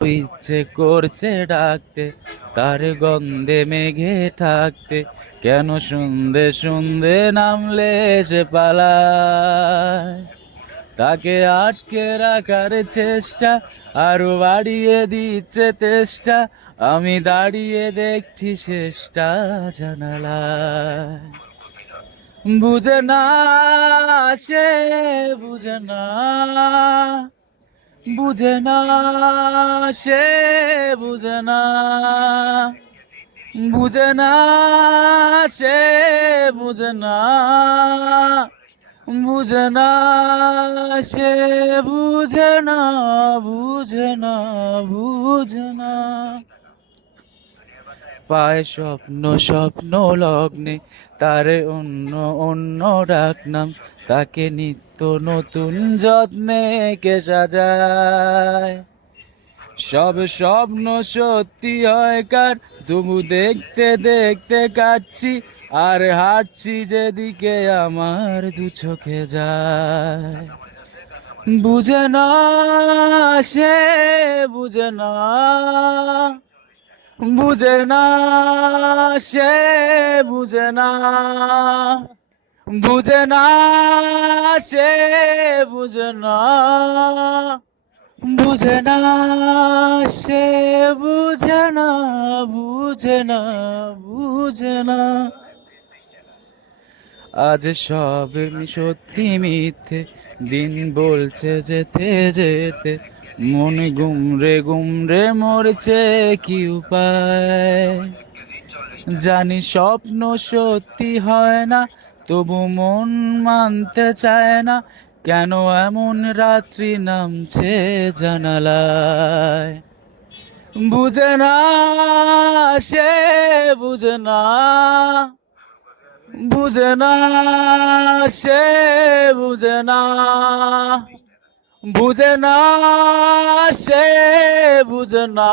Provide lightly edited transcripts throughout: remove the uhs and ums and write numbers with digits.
ইচ্ছে করছে ডাকতে, তার গন্ধে মেঘে থাকতে, কেন শুনতে শুনতে নামলে সে পালায়। তাকে আটকে রাখার চেষ্টা আরো বাড়িয়ে দিচ্ছে তেষ্টা, আমি দাঁড়িয়ে দেখছি শেষটা জানালায়। বুঝে না সে, বুঝে না, বুঝে না সে, বুঝে না, বুঝে না সে, বুঝে না, বুঝে না সে, বুঝে না, বুঝে না, বুঝে না। পায় স্বপ্ন স্বপ্ন লগ্নে, তারে অন্য অন্য ডাকনাম, তাকে নিত্য নতুন যত্নে কে সাজায়। সব স্বপ্ন সত্যি হয় কার, তবু দেখতে দেখতে কাটছি, আর হাঁটছি যেদিকে আমার দু চোখে যায়। বুঝে না সে, বুঝে না, বুঝে না সে, বুঝে না, বুঝে না সে, বুঝে না, বুঝে না সে, বুঝে না, বুঝে না, বুঝে না। আজ সব সত্যি মিথ্যে, দিন বলছে যেতে যেতে, মন গুমরে গুমরে মরছে, কি উপায়। জানি স্বপ্ন সত্যি হয় না, তবু মন মানতে চায় না, কেন এমন রাত্রি নামছে জানালায়। বুঝে না সে, বুঝে না, বুঝে না সে, বুঝে না, বুঝে না সে, বুঝে না,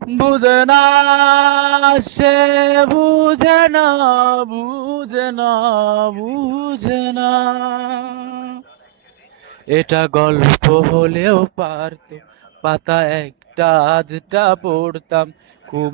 বুঝে না সে, বুঝে না, বুঝে না, বুঝে না। এটা গল্প হলেও পারতো, পাতা একটা আধটা পড়তাম, খুব